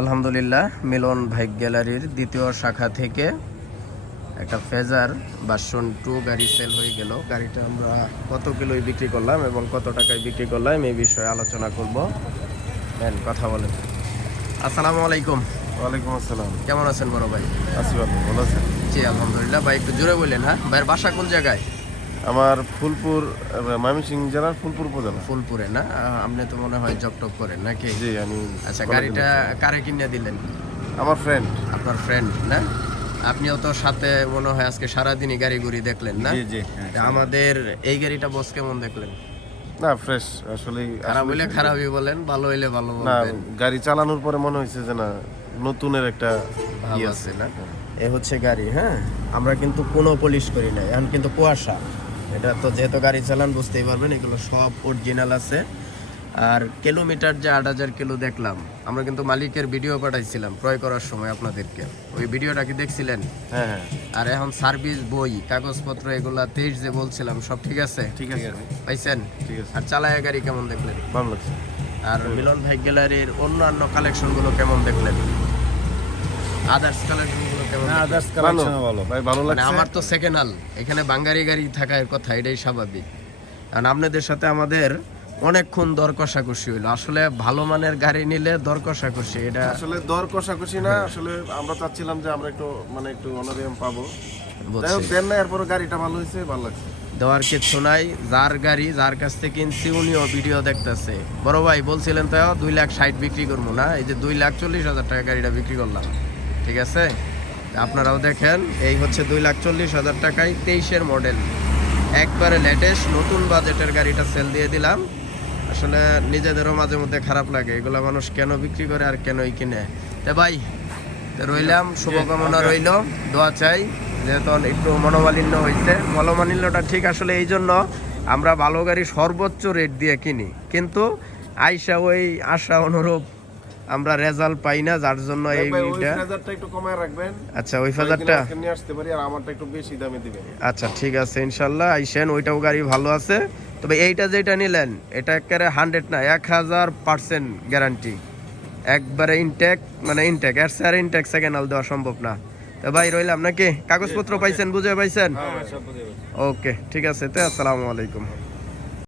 আলহামদুলিল্লাহ, মিলন বাইক গ্যালারির দ্বিতীয় শাখা থেকে একটা ফেজার ভার্সন 2 গাড়ি সেল হয়ে গেল। গাড়িটা আমরা কত কিলোয় বিক্রি করলাম এবং কত টাকায় বিক্রি করলাম এই বিষয়ে আলোচনা করব। কথা বলেন। আসসালামু আলাইকুম। ওয়ালাইকুম আসসালাম। কেমন আছেন বড় ভাই? আছি ভালো, ভালো আছেন? জি আলহামদুলিল্লাহ। ভাই একটু জোরে বললেন। হ্যাঁ ভাইয়ের বাসা কোন জায়গায়? আমার ফুলপুর, ময়মনসিংহ জেলার ফুলপুর উপজেলা। ফুলপুরে না? আপনি তো মনে হয় জব টপ করেন নাকি? জি, আমি। আচ্ছা, গাড়িটা কারে কিনে দিলেন? আমার ফ্রেন্ড। আপনার ফ্রেন্ড না? আপনিও তো সাথে মনে হয় আজকে সারাদিনই গাড়ি ঘুরি দেখলেন না? জি জি। আমাদের এই গাড়িটা বস কেমন দেখলেন? না, ফ্রেশ আসলে। খারাপ হইলে খারাপই বলেন, ভালো হইলে ভালো না, বলবেন। গাড়ি চালানোর পরে মনে হয়েছে যে না, নতুনের একটা ভাব আছে না? এ হচ্ছে গাড়ি। হ্যাঁ, আমরা কিন্তু কোনো পলিশ করি না, এখন কিন্তু কুয়াশা। এটা তো যেহেতু গাড়ি চালান বুঝতেই পারবেন, এগুলো সব অরিজিনাল আছে। আর কিলোমিটার যে 8000 কিলো দেখলাম, আমরা কিন্তু মালিকের ভিডিও পাঠাইছিলাম ক্রয় করার সময় আপনাদেরকে। ওই ভিডিওটা কি দেখছিলেন? হ্যাঁ হ্যাঁ। আর এখন সার্ভিস বই কাগজপত্র এগুলা 23 যে বলছিলাম সব ঠিক আছে? ঠিক আছে, পাইছেন? ঠিক আছে। আর চালায়া গাড়ি কেমন দেখলেন? ভালো লাগছে। আর মিলন ভাই গ্যালারির অন্যান্য কালেকশনগুলো কেমন দেখলেন? আদার্স কালেকশনগুলো কেমন? আদার্স কালেকশন ভালো ভাই, ভালো লাগছে। আমার তো সেকেন্ড হ্যান্ড, এখানে বাঙালি গাড়ি থাকার কথা, এটাই স্বাভাবিক। কারণ আপনাদের সাথে আমাদের অনেকক্ষণ দর কষাকষি হইলো। আসলে ভালো মানের গাড়ি নিলে দর কষাকষি, এটা আসলে দর কষাকষি না, আসলে আমরা চাচ্ছিলাম যে আমরা একটু অনারিয়াম পাবো। যাই হোক, দেন না, এরপর গাড়িটা ভালো হয়েছে, ভালো লাগছে। দেওয়ার কিছু নাই। যার গাড়ি যার কাছ থেকে কিনছি উনিও ভিডিও দেখতেছে। বড় ভাই বলছিলেন তো 2,60,000 বিক্রি করবো না, এই যে 2,40,000 টাকা গাড়িটা বিক্রি করলাম। ঠিক আছে, আপনারাও দেখেন। এই হচ্ছে 2,40,000 টাকায় 23-এর মডেল, একবারে লেটেস্ট নতুন বাজেটের গাড়িটা সেল দিয়ে দিলাম। আসলে নিজেদেরও মাঝে মধ্যে খারাপ লাগে, এগুলা মানুষ কেন বিক্রি করে আর কেনই কিনে। তা ভাই রইলাম, শুভকামনা রইল, দোয়া চাই। যেহেতু একটু মনোমালিন্য হয়েছে, মনোমালিন্যটা ঠিক আসলে এই জন্য আমরা ভালো গাড়ি সর্বোচ্চ রেট দিয়ে কিনি, কিন্তু আইসা ওই আশা অনুরূপ আমরা রেজাল্ট পাই না, যার জন্য এইটা। একটু কমায় রাখবেন। আচ্ছা, ওই ফেজারটা নিয়ে আসতে পারি, আর আমারটা একটু বেশি দামে দিবেন। আচ্ছা ঠিক আছে, ইনশাল্লাহ আইসেন। ওইটাও গাড়ি ভালো আছে, তবে এইটা যেটা নিলেন এটা একেবারে 100 না, 1000% গ্যারান্টি, একবারে ইনটেক, মানে ইনটেক। এর স্যার ইনটেক সেকেন্ড হ্যান্ড দেওয়া সম্ভব না। তো ভাই রইলাম নাকি? কাগজপত্র পাইছেন, বুঝে পাইছেন? ওকে ঠিক আছে, তো আসসালামু আলাইকুম।